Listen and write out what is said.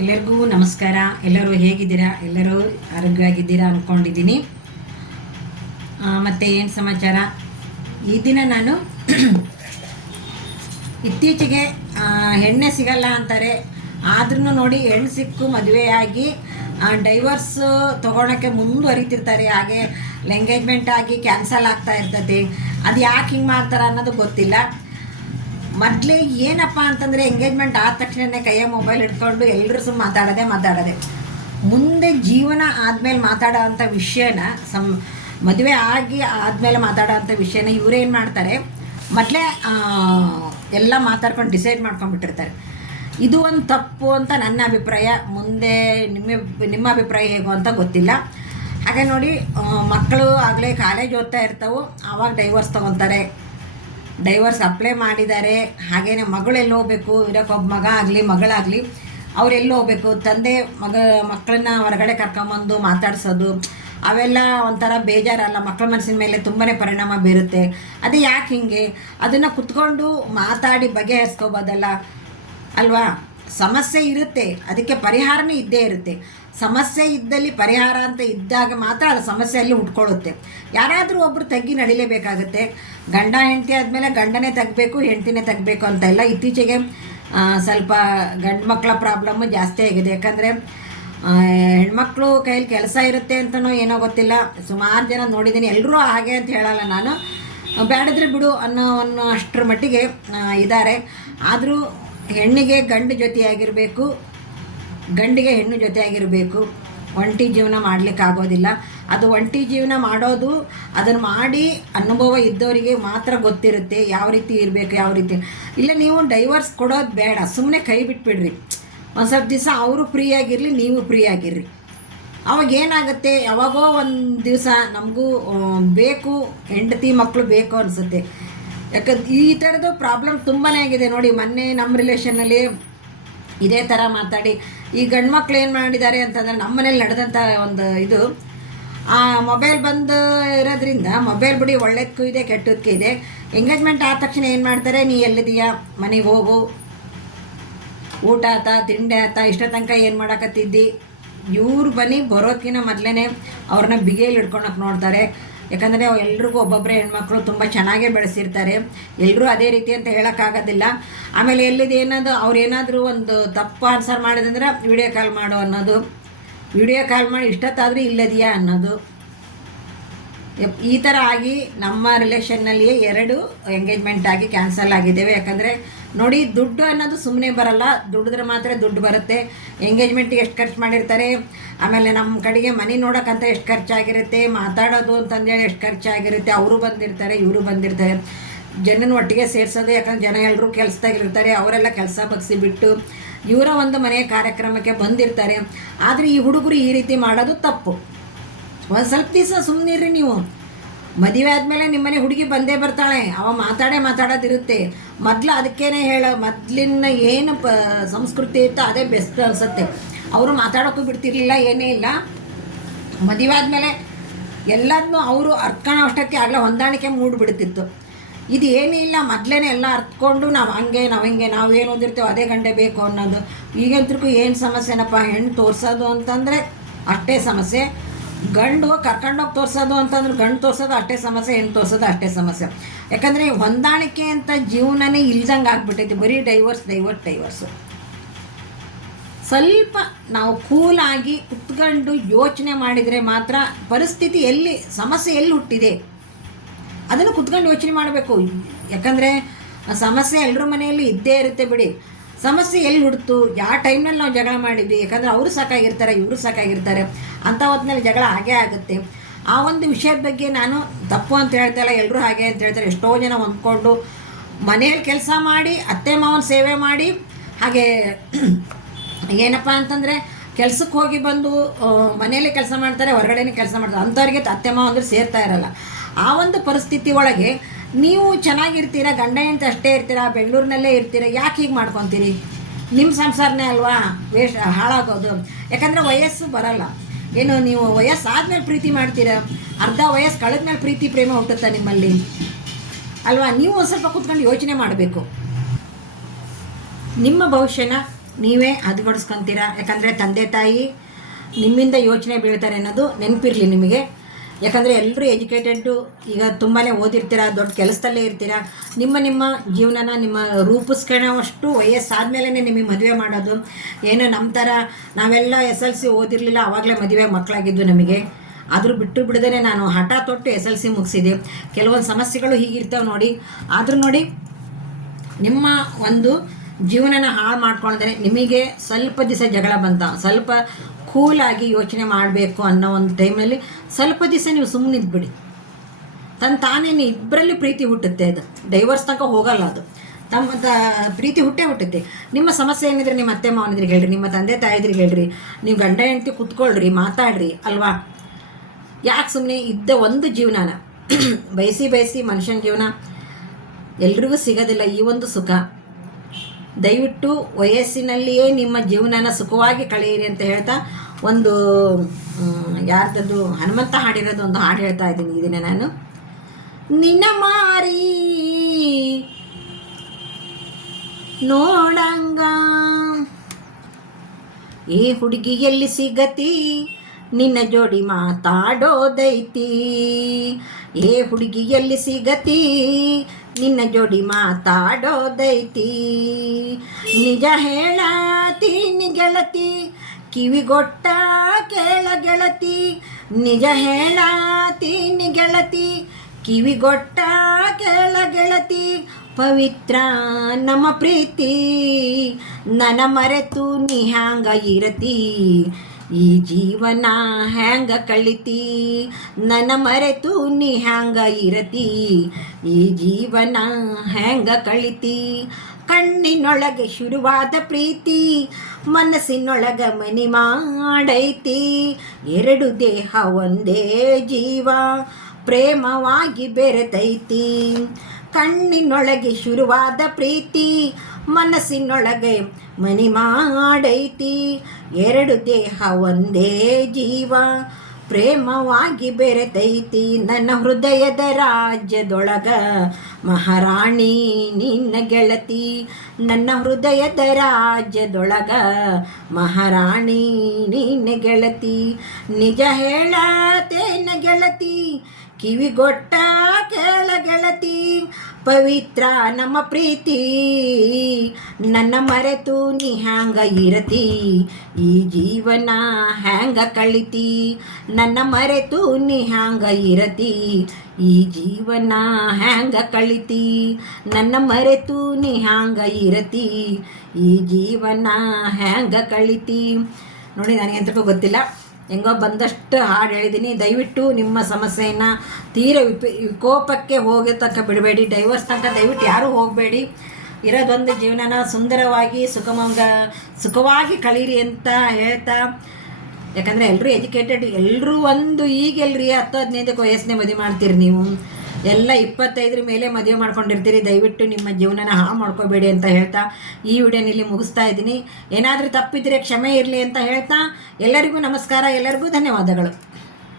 ಎಲ್ಲರಿಗೂ ನಮಸ್ಕಾರ. ಎಲ್ಲರೂ ಹೇಗಿದ್ದೀರಾ? ಎಲ್ಲರೂ ಆರೋಗ್ಯವಾಗಿದ್ದೀರಾ ಅಂದ್ಕೊಂಡಿದ್ದೀನಿ. ಮತ್ತು ಏನು ಸಮಾಚಾರ? ಈ ದಿನ ನಾನು ಇತ್ತೀಚೆಗೆ ಹೆಣ್ಣೆ ಸಿಗಲ್ಲ ಅಂತಾರೆ, ಆದ್ರೂ ನೋಡಿ ಹೆಣ್ಣು ಸಿಕ್ಕು ಮದುವೆಯಾಗಿ ಡೈವರ್ಸ್ ತೊಗೊಳಕ್ಕೆ ಮುಂದುವರಿತಿರ್ತಾರೆ. ಹಾಗೆ ಎಂಗೇಜ್ಮೆಂಟ್ ಆಗಿ ಕ್ಯಾನ್ಸಲ್ ಆಗ್ತಾ ಇರ್ತದೆ. ಅದು ಯಾಕೆ ಹಿಂಗೆ ಮಾಡ್ತಾರೆ ಅನ್ನೋದು ಗೊತ್ತಿಲ್ಲ. ಮೊದಲೇ ಏನಪ್ಪ ಅಂತಂದರೆ ಎಂಗೇಜ್ಮೆಂಟ್ ಆದ ತಕ್ಷಣವೇ ಕೈಯ ಮೊಬೈಲ್ ಹಿಡ್ಕೊಂಡು ಎಲ್ಲರೂ ಸುಮ್ಮನೆ ಮಾತಾಡೋದೆ. ಮುಂದೆ ಜೀವನ ಆದಮೇಲೆ ಮಾತಾಡೋ ಅಂಥ ವಿಷಯನ ಮದುವೆ ಆದಮೇಲೆ ಮಾತಾಡೋ ಅಂಥ ವಿಷಯನ ಇವರೇನು ಮಾಡ್ತಾರೆ, ಮೊದಲೇ ಎಲ್ಲ ಮಾತಾಡ್ಕೊಂಡು ಡಿಸೈಡ್ ಮಾಡ್ಕೊಂಡ್ಬಿಟ್ಟಿರ್ತಾರೆ. ಇದು ಒಂದು ತಪ್ಪು ಅಂತ ನನ್ನ ಅಭಿಪ್ರಾಯ. ಮುಂದೆ ನಿಮ್ಮ ಅಭಿಪ್ರಾಯ ಹೇಗೋ ಅಂತ ಗೊತ್ತಿಲ್ಲ. ಹಾಗೆ ನೋಡಿ, ಮಕ್ಕಳು ಆಗಲೇ ಕಾಲೇಜ್ ಓದ್ತಾ ಇರ್ತಾವೆ, ಆವಾಗ ಡೈವರ್ಸ್ ತೊಗೊತಾರೆ. ಡೈವರ್ಸ್ ಅಪ್ಲೈ ಮಾಡಿದ್ದಾರೆ. ಹಾಗೆಯೇ ಮಗಳೆಲ್ಲಿ ಹೋಗ್ಬೇಕು, ಇದಕ್ಕೊಬ್ಬ ಮಗ ಆಗಲಿ ಮಗಳಾಗಲಿ ಅವರೆಲ್ಲಿ ಹೋಗ್ಬೇಕು, ತಂದೆ ಮಕ್ಕಳನ್ನ ಹೊರಗಡೆ ಕರ್ಕೊಂಬಂದು ಮಾತಾಡ್ಸೋದು ಅವೆಲ್ಲ ಒಂಥರ ಬೇಜಾರಲ್ಲ, ಮಕ್ಕಳ ಮನಸ್ಸಿನ ಮೇಲೆ ತುಂಬಾ ಪರಿಣಾಮ ಬೀರುತ್ತೆ. ಅದು ಯಾಕೆ ಹಿಂಗೆ? ಅದನ್ನು ಕುತ್ಕೊಂಡು ಮಾತಾಡಿ ಬಗೆಹರಿಸ್ಕೋಬೋದಲ್ಲ ಅಲ್ವಾ? ಸಮಸ್ಯೆ ಇರುತ್ತೆ, ಅದಕ್ಕೆ ಪರಿಹಾರನೇ ಇದ್ದೇ ಇರುತ್ತೆ. ಸಮಸ್ಯೆ ಇದ್ದಲ್ಲಿ ಪರಿಹಾರ ಅಂತ ಇದ್ದಾಗ ಮಾತ್ರ ಅದು ಸಮಸ್ಯೆಯಲ್ಲಿ ಹುಟ್ಕೊಳ್ಳುತ್ತೆ. ಯಾರಾದರೂ ಒಬ್ಬರು ತಗ್ಗಿ ನಡಿಲೇಬೇಕಾಗುತ್ತೆ. ಗಂಡ ಹೆಂಡತಿ ಆದಮೇಲೆ ಗಂಡನೇ ತೆಗಬೇಕು, ಹೆಂಡತಿನೇ ತೆಗಬೇಕು ಅಂತ ಇಲ್ಲ. ಇತ್ತೀಚೆಗೆ ಸ್ವಲ್ಪ ಗಂಡು ಮಕ್ಕಳ ಪ್ರಾಬ್ಲಮ್ಮು ಜಾಸ್ತಿ ಆಗಿದೆ. ಯಾಕಂದರೆ ಹೆಣ್ಮಕ್ಳು ಕೈಯಲ್ಲಿ ಕೆಲಸ ಇರುತ್ತೆ ಅಂತನೋ ಏನೋ ಗೊತ್ತಿಲ್ಲ, ಸುಮಾರು ಜನ ನೋಡಿದ್ದೀನಿ. ಎಲ್ಲರೂ ಹಾಗೆ ಅಂತ ಹೇಳಲ್ಲ ನಾನು, ಬೇಡದ್ರೆ ಬಿಡು ಅನ್ನೋ ಅಷ್ಟರ ಮಟ್ಟಿಗೆ ಇದ್ದಾರೆ. ಆದರೂ ಹೆಣ್ಣಿಗೆ ಗಂಡು ಜೊತೆಯಾಗಿರಬೇಕು, ಗಂಡಿಗೆ ಹೆಣ್ಣು ಜೊತೆಯಾಗಿರಬೇಕು. ಒಂಟಿ ಜೀವನ ಮಾಡಲಿಕ್ಕಾಗೋದಿಲ್ಲ. ಅದು ಒಂಟಿ ಜೀವನ ಮಾಡೋದು, ಅದನ್ನು ಮಾಡಿ ಅನುಭವ ಇದ್ದವರಿಗೆ ಮಾತ್ರ ಗೊತ್ತಿರುತ್ತೆ ಯಾವ ರೀತಿ ಇರಬೇಕು, ಯಾವ ರೀತಿ ಇಲ್ಲ. ನೀವು ಡೈವರ್ಸ್ ಕೊಡೋದು ಬೇಡ, ಸುಮ್ಮನೆ ಕೈ ಬಿಟ್ಬಿಡ್ರಿ. ಒಂದು ಸ್ವಲ್ಪ ದಿವಸ ಅವರು ಫ್ರೀ ಆಗಿರಲಿ, ನೀವು ಫ್ರೀ ಆಗಿರ್ರಿ. ಅವಾಗ ಏನಾಗುತ್ತೆ, ಯಾವಾಗೋ ಒಂದು ದಿವಸ ನಮಗೂ ಬೇಕು, ಹೆಂಡತಿ ಮಕ್ಕಳು ಬೇಕು ಅನಿಸುತ್ತೆ. ಯಾಕಂದ್ರೆ ಈ ಥರದ್ದು ಪ್ರಾಬ್ಲಮ್ ತುಂಬಾ ಆಗಿದೆ ನೋಡಿ. ಮೊನ್ನೆ ನಮ್ಮ ರಿಲೇಷನ್ನಲ್ಲಿ ಇದೇ ಥರ ಮಾತಾಡಿ ಈ ಗಂಡು ಮಕ್ಳು ಏನು ಮಾಡಿದ್ದಾರೆ ಅಂತಂದರೆ, ನಮ್ಮ ಮನೇಲಿ ನಡೆದಂಥ ಒಂದು ಇದು, ಆ ಮೊಬೈಲ್ ಬಂದು ಇರೋದ್ರಿಂದ, ಮೊಬೈಲ್ ಬಿಡಿ ಒಳ್ಳೆದಕ್ಕೂ ಇದೆ ಕೆಟ್ಟದಕ್ಕೂ ಇದೆ. ಎಂಗೇಜ್ಮೆಂಟ್ ಆದ ತಕ್ಷಣ ಏನು ಮಾಡ್ತಾರೆ, ನೀ ಎಲ್ಲಿದೆಯಾ, ಮನೆಗೆ ಹೋಗು, ಊಟ ಆತ, ತಿಂಡಿ ಆತ, ಇಷ್ಟ ತನಕ ಏನು ಮಾಡೋಕತ್ತಿದ್ದಿ. ಇವ್ರು ಬರೋದಕ್ಕಿಂತ ಮೊದಲೇ ಅವ್ರನ್ನ ಬಿಗಿಯಲ್ಲಿ ಹಿಡ್ಕೊಳಕ್ಕೆ ನೋಡ್ತಾರೆ. ಯಾಕಂದರೆ ಎಲ್ರಿಗೂ ಒಬ್ಬೊಬ್ಬರೇ ಹೆಣ್ಮಕ್ಳು ತುಂಬ ಚೆನ್ನಾಗೇ ಬೆಳೆಸಿರ್ತಾರೆ. ಎಲ್ಲರೂ ಅದೇ ರೀತಿ ಅಂತ ಹೇಳೋಕ್ಕಾಗೋದಿಲ್ಲ. ಆಮೇಲೆ ಎಲ್ಲಿದೆ ಏನದು, ಅವ್ರೇನಾದರೂ ಒಂದು ತಪ್ಪು ಆನ್ಸರ್ ಮಾಡಿದಂದ್ರೆ ವಿಡಿಯೋ ಕಾಲ್ ಮಾಡು ಅನ್ನೋದು, ವಿಡಿಯೋ ಕಾಲ್ ಮಾಡಿ ಇಷ್ಟೊತ್ತಾದರೂ ಇಲ್ಲದೆಯಾ ಅನ್ನೋದು. ಈ ಥರ ಆಗಿ ನಮ್ಮ ರಿಲೇಷನ್ನಲ್ಲಿಯೇ 2 ಎಂಗೇಜ್ಮೆಂಟ್ ಆಗಿ ಕ್ಯಾನ್ಸಲ್ ಆಗಿದ್ದೇವೆ. ಯಾಕಂದರೆ ನೋಡಿ, ದುಡ್ಡು ಅನ್ನೋದು ಸುಮ್ಮನೆ ಬರಲ್ಲ, ದುಡಿದ್ರೆ ಮಾತ್ರ ದುಡ್ಡು ಬರುತ್ತೆ. ಎಂಗೇಜ್ಮೆಂಟಿಗೆ ಎಷ್ಟು ಖರ್ಚು ಮಾಡಿರ್ತಾರೆ, ಆಮೇಲೆ ನಮ್ಮ ಕಡೆಗೆ ಮನೆ ನೋಡೋಕ್ಕಂತ ಎಷ್ಟು ಖರ್ಚಾಗಿರುತ್ತೆ, ಮಾತಾಡೋದು ಅಂತಂದೇಳಿ ಎಷ್ಟು ಖರ್ಚಾಗಿರುತ್ತೆ. ಅವರು ಬಂದಿರ್ತಾರೆ, ಇವರು ಬಂದಿರ್ತಾರೆ, ಜನನ ಒಟ್ಟಿಗೆ ಸೇರಿಸೋದು. ಯಾಕಂದ್ರೆ ಜನ ಎಲ್ಲರೂ ಕೆಲಸದಾಗಿರ್ತಾರೆ, ಅವರೆಲ್ಲ ಕೆಲಸ ಬಗ್ಸಿ ಬಿಟ್ಟು ಇವರ ಒಂದು ಮನೆಯ ಕಾರ್ಯಕ್ರಮಕ್ಕೆ ಬಂದಿರ್ತಾರೆ. ಆದರೆ ಈ ಹುಡುಗರು ಈ ರೀತಿ ಮಾಡೋದು ತಪ್ಪು. ಒಂದು ಸ್ವಲ್ಪ ದಿವಸ ಸುಮ್ಮನಿರ್ರಿ ನೀವು. ಮದುವೆ ಆದಮೇಲೆ ನಿಮ್ಮನೆ ಹುಡುಗಿ ಬಂದೇ ಬರ್ತಾಳೆ, ಅವ ಮಾತಾಡೋದಿರುತ್ತೆ. ಮೊದಲು ಅದಕ್ಕೇನೆ ಮೊದಲಿನ ಏನು ಸಂಸ್ಕೃತಿ ಇತ್ತು ಅದೇ ಬೆಸ್ಟ್ ಅನಿಸುತ್ತೆ. ಅವರು ಮಾತಾಡೋಕ್ಕೂ ಬಿಡ್ತಿರ್ಲಿಲ್ಲ, ಏನೇ ಇಲ್ಲ. ಮದುವೆ ಆದಮೇಲೆ ಎಲ್ಲದನ್ನೂ ಅವರು ಅರ್ಕಣೋ ಅಷ್ಟಕ್ಕೆ ಆಗಲೇ ಹೊಂದಾಣಿಕೆ ಮೂಡಿಬಿಡ್ತಿತ್ತು. ಇದು ಏನೂ ಇಲ್ಲ, ಮೊದಲೇ ಎಲ್ಲ ಅರ್ತ್ಕೊಂಡು ನಾವು ಹಂಗೆ ನಾವೇನು ಓದಿರ್ತೇವೆ ಅದೇ ಗಂಡೆ ಬೇಕು ಅನ್ನೋದು. ಈಗಂತೂ ಏನು ಸಮಸ್ಯೆನಪ್ಪ, ಹೆಣ್ಣು ತೋರಿಸೋದು ಅಂತಂದರೆ ಅಷ್ಟೇ ಸಮಸ್ಯೆ, ಗಂಡು ಕರ್ಕೊಂಡೋಗಿ ತೋರಿಸೋದು ಅಂತಂದ್ರೆ ಗಂಡು ತೋರಿಸೋದು ಅಷ್ಟೇ ಸಮಸ್ಯೆ, ಹೆಣ್ಣು ತೋರಿಸೋದು ಅಷ್ಟೇ ಸಮಸ್ಯೆ. ಯಾಕಂದರೆ ಹೊಂದಾಣಿಕೆ ಅಂತ ಜೀವನನೇ ಇಲ್ದಂಗೆ ಆಗ್ಬಿಟ್ಟೈತಿ. ಬರೀ ಡೈವರ್ಸು. ಸ್ವಲ್ಪ ನಾವು ಕೂಲಾಗಿ ಕುತ್ಕೊಂಡು ಯೋಚನೆ ಮಾಡಿದರೆ ಮಾತ್ರ ಪರಿಸ್ಥಿತಿ ಸಮಸ್ಯೆ ಎಲ್ಲಿ ಹುಟ್ಟಿದೆ ಅದನ್ನು ಕುತ್ಕೊಂಡು ಯೋಚನೆ ಮಾಡಬೇಕು. ಯಾಕಂದರೆ ಸಮಸ್ಯೆ ಎಲ್ಲರ ಮನೆಯಲ್ಲಿ ಇದ್ದೇ ಇರುತ್ತೆ ಬಿಡಿ. ಸಮಸ್ಯೆ ಎಲ್ಲಿ ಹುಡ್ತು, ಯಾವ ಟೈಮ್ನಲ್ಲಿ ನಾವು ಜಗಳ ಮಾಡಿದ್ವಿ, ಯಾಕಂದರೆ ಅವರು ಸಾಕಾಗಿರ್ತಾರೆ, ಇವರು ಸಾಕಾಗಿರ್ತಾರೆ, ಅಂಥ ಹೊತ್ತಿನಲ್ಲಿ ಜಗಳ ಹಾಗೇ ಆಗುತ್ತೆ. ಆ ಒಂದು ವಿಷಯದ ಬಗ್ಗೆ ನಾನು ತಪ್ಪು ಅಂತ ಹೇಳ್ತಾಯಿಲ್ಲ, ಎಲ್ಲರೂ ಹಾಗೆ ಅಂತ ಹೇಳ್ತಾರೆ. ಎಷ್ಟೋ ಜನ ಹೊಂದ್ಕೊಂಡು ಮನೆಯಲ್ಲಿ ಕೆಲಸ ಮಾಡಿ, ಅತ್ತೆ ಮಾವನ ಸೇವೆ ಮಾಡಿ, ಹಾಗೆ ಏನಪ್ಪ ಅಂತಂದರೆ ಕೆಲಸಕ್ಕೆ ಹೋಗಿ ಬಂದು ಮನೆಯಲ್ಲೇ ಕೆಲಸ ಮಾಡ್ತಾರೆ, ಹೊರಗಡೆನೇ ಕೆಲಸ ಮಾಡ್ತಾರೆ. ಅಂಥವ್ರಿಗೆ ಅತ್ತೆ ಮಾವ ಅಂದರೆ ಸೇರ್ತಾ ಇರಲ್ಲ. ಆ ಒಂದು ಪರಿಸ್ಥಿತಿ ಒಳಗೆ ನೀವು ಚೆನ್ನಾಗಿರ್ತೀರ, ಗಂಡ ಹೆಂಡತಿ ಅಷ್ಟೇ ಇರ್ತೀರಾ, ಬೆಂಗಳೂರಿನಲ್ಲೇ ಇರ್ತೀರ, ಯಾಕೆ ಹೀಗೆ ಮಾಡ್ಕೊತೀರಿ? ನಿಮ್ಮ ಸಂಸಾರನೇ ಅಲ್ವಾ ಹಾಳಾಗೋದು. ಯಾಕಂದರೆ ವಯಸ್ಸು ಬರಲ್ಲ. ಏನು ನೀವು ವಯಸ್ಸಾದ್ಮೇಲೆ ಪ್ರೀತಿ ಮಾಡ್ತೀರ, ಅರ್ಧ ವಯಸ್ಸು ಕಳೆದ್ಮೇಲೆ ಪ್ರೀತಿ ಪ್ರೇಮ ಹುಟ್ಟುತ್ತಾ ನಿಮ್ಮಲ್ಲಿ ಅಲ್ವಾ? ನೀವು ಒಂದು ಸ್ವಲ್ಪ ಕೂತ್ಕೊಂಡು ಯೋಚನೆ ಮಾಡಬೇಕು. ನಿಮ್ಮ ಭವಿಷ್ಯನ ನೀವೇ ಹದಗೊಡಿಸ್ಕೊತೀರಾ. ಯಾಕಂದರೆ ತಂದೆ ತಾಯಿ ನಿಮ್ಮಿಂದ ಯೋಚನೆ ಬೀಳ್ತಾರೆ ಅನ್ನೋದು ನೆನಪಿರಲಿ ನಿಮಗೆ. ಯಾಕಂದರೆ ಎಲ್ಲರೂ ಎಜುಕೇಟೆಡ್ಡು, ಈಗ ತುಂಬಾ ಓದಿರ್ತೀರ, ದೊಡ್ಡ ಕೆಲಸದಲ್ಲೇ ಇರ್ತೀರ. ನಿಮ್ಮ ಜೀವನನ ನಿಮ್ಮ ರೂಪಿಸ್ಕೊಳ್ಳೋವಷ್ಟು ವಯಸ್ಸಾದಮೇಲೆ ನಿಮಗೆ ಮದುವೆ ಮಾಡೋದು. ಏನೋ ನಮ್ಮ ಥರ ನಾವೆಲ್ಲ SLC ಓದಿರಲಿಲ್ಲ, ಆವಾಗಲೇ ಮದುವೆ ಮಕ್ಕಳಾಗಿದ್ದು ನಮಗೆ. ಆದರೂ ಬಿಟ್ಟು ಬಿಡದೇ ನಾನು ಹಠ ತೊಟ್ಟು SLC ಮುಗಿಸಿದೆ. ಕೆಲವೊಂದು ಸಮಸ್ಯೆಗಳು ಹೀಗಿರ್ತಾವೆ ನೋಡಿ. ಆದರೂ ನೋಡಿ, ನಿಮ್ಮ ಒಂದು ಜೀವನನ ಹಾಳು ಮಾಡ್ಕೊಂಡ್ರೆ ನಿಮಗೆ ಸ್ವಲ್ಪ ದಿವಸ ಜಗಳ ಬಂತ, ಸ್ವಲ್ಪ ಕೂಲಾಗಿ ಯೋಚನೆ ಮಾಡಬೇಕು ಅನ್ನೋ ಒಂದು ಟೈಮಲ್ಲಿ ಸ್ವಲ್ಪ ದಿವಸ ನೀವು ಸುಮ್ಮನೆ ಇದ್ಬಿಡಿ. ತಾನೇ ಇಬ್ಬರಲ್ಲಿ ಪ್ರೀತಿ ಹುಟ್ಟುತ್ತೆ. ಅದು ಡೈವರ್ಸ್ ತನಕ ಹೋಗಲ್ಲ. ಅದು ಪ್ರೀತಿ ಹುಟ್ಟುತ್ತೆ. ನಿಮ್ಮ ಸಮಸ್ಯೆ ಏನಿದ್ರೆ ನಿಮ್ಮ ಅತ್ತೆ ಮಾವನಿದ್ರಿಗೆ ಹೇಳ್ರಿ, ನಿಮ್ಮ ತಂದೆ ತಾಯಿದ್ರಿಗೆ ಹೇಳ್ರಿ, ನೀವು ಗಂಡ ಹೆಂಡತಿ ಕುತ್ಕೊಳ್ರಿ, ಮಾತಾಡ್ರಿ ಅಲ್ವಾ. ಯಾಕೆ ಸುಮ್ಮನೆ ಇದ್ದ ಒಂದು ಜೀವನನ ಬಯಸಿ ಮನುಷ್ಯನ ಜೀವನ ಎಲ್ರಿಗೂ ಸಿಗೋದಿಲ್ಲ ಈ ಒಂದು ಸುಖ. ದಯವಿಟ್ಟು ವಯಸ್ಸಿನಲ್ಲಿಯೇ ನಿಮ್ಮ ಜೀವನನ ಸುಖವಾಗಿ ಕಳೆಯಿರಿ ಅಂತ ಹೇಳ್ತಾ, ಒಂದು ಯಾರ್ದದು ಹನುಮಂತ ಹಾಡಿರೋದು ಒಂದು ಹಾಡು ಹೇಳ್ತಾ ಇದ್ದೀನಿ ಇದನ್ನ ನಾನು. ನಿನ್ನ ಮಾರಿ ನೋಡಂಗ ಈ ಹುಡುಗಿ ಎಲ್ಲಿ ಸಿಗತಿ, ನಿನ್ನ ಜೋಡಿ ಮಾತಾಡೋದೈತಿ. ಏ ಹುಡುಗಿ ಎಲ್ಲಿ ಸಿಗತಿ, ನಿನ್ನ ಜೋಡಿ ಮಾತಾಡೋದೈತಿ. ನಿಜ ಹೇಳತೀನಿ ಗೆಳತಿ, ಕಿವಿಗೊಟ್ಟ ಕೇಳ ಗೆಳತಿ. ನಿಜ ಹೇಳತೀನಿ ಗೆಳತಿ, ಕಿವಿಗೊಟ್ಟ ಕೇಳ ಗೆಳತಿ. ಪವಿತ್ರ ನಮ್ಮ ಪ್ರೀತಿ, ನನ್ನ ಮರೆತು ನೀ ಹ್ಯಾಂಗ ಇರತಿ. ಈ ಜೀವನ ಹ್ಯಾಂಗ ಕಳಿತಿ, ನನ್ನ ಮರೆತು ನೀ ಹ್ಯಾಂಗ ಇರತಿ. ಈ ಜೀವನ ಹ್ಯಾಂಗ ಕಳಿತಿ. ಕಣ್ಣಿನೊಳಗೆ ಶುರುವಾದ ಪ್ರೀತಿ, ಮನಸ್ಸಿನೊಳಗ ಮನಿ ಮಾಡೈತಿ. ಎರಡು ದೇಹ ಒಂದೇ ಜೀವ, ಪ್ರೇಮವಾಗಿ ಬೆರೆತೈತಿ. ಕಣ್ಣಿನೊಳಗೆ ಶುರುವಾದ ಪ್ರೀತಿ, ಮನಸ್ಸಿನೊಳಗೆ ಮನಿ ಮಾಡೈತಿ. ಎರಡು ದೇಹ ಒಂದೇ ಜೀವ, ಪ್ರೇಮವಾಗಿ ಬೆರೆತೈತಿ. ನನ್ನ ಹೃದಯದ ರಾಜ್ಯದೊಳಗ ಮಹಾರಾಣಿ ನಿನ್ನ ಗೆಳತಿ. ನನ್ನ ಹೃದಯದ ರಾಜ್ಯದೊಳಗ ಮಹಾರಾಣಿ ನಿನ್ನ ಗೆಳತಿ. ನಿಜ ಹೇಳತೇನ ಗೆಳತಿ, ಕಿವಿಗೊಟ್ಟ ಕೇಳ ಗೆಳತಿ. ಪವಿತ್ರ ನಮ್ಮ ಪ್ರೀತಿ, ನನ್ನ ಮರೆತು ನೀ ಹ್ಯಾಂಗ ಇರತಿ. ಈ ಜೀವನ ಹ್ಯಾಂಗ ಕಳಿತಿ, ನನ್ನ ಮರೆತು ನೀ ಹ್ಯಾಂಗ ಇರತಿ. ಈ ಜೀವನ ಹ್ಯಾಂಗ ಕಳಿತಿ, ನನ್ನ ಮರೆತು ನೀ ಹ್ಯಾಂಗ ಇರತಿ. ಈ ಜೀವನ ಹ್ಯಾಂಗ ಕಳಿತಿ. ನೋಡಿ, ನನಗೆಂತಕ್ಕೂ ಗೊತ್ತಿಲ್ಲ, ಹೆಂಗೋ ಬಂದಷ್ಟು ಹಾಡು ಹೇಳಿದ್ದೀನಿ. ದಯವಿಟ್ಟು ನಿಮ್ಮ ಸಮಸ್ಯೆಯನ್ನು ತೀರ ವಿಕೋಪಕ್ಕೆ ಹೋಗೋ ತನಕ ಬಿಡಬೇಡಿ. ಡೈವರ್ಸ್ ತನಕ ದಯವಿಟ್ಟು ಯಾರೂ ಹೋಗಬೇಡಿ. ಇರೋದೊಂದು ಜೀವನನ ಸುಂದರವಾಗಿ ಸುಖವಾಗಿ ಕಳೀರಿ ಅಂತ ಹೇಳ್ತಾ, ಯಾಕಂದರೆ ಎಲ್ಲರೂ ಎಜುಕೇಟೆಡ್, ಎಲ್ಲರೂ ಒಂದು ಈಗೆಲ್ರಿ 10-15 ವಯಸ್ಸನ್ನೇ ಮದುವೆ ಮಾಡ್ತೀರಿ. ನೀವು ಎಲ್ಲ 25 ಮೇಲೆ ಮದುವೆ ಮಾಡ್ಕೊಂಡಿರ್ತೀರಿ. ದಯವಿಟ್ಟು ನಿಮ್ಮ ಜೀವನನ ಹಾಳು ಮಾಡ್ಕೋಬೇಡಿ ಅಂತ ಹೇಳ್ತಾ ಈ ವಿಡಿಯೋನಲ್ಲಿ ಮುಗಿಸ್ತಾ ಇದ್ದೀನಿ. ಏನಾದರೂ ತಪ್ಪಿದ್ರೆ ಕ್ಷಮೆ ಇರಲಿ ಅಂತ ಹೇಳ್ತಾ ಎಲ್ಲರಿಗೂ ನಮಸ್ಕಾರ, ಎಲ್ಲರಿಗೂ ಧನ್ಯವಾದಗಳು.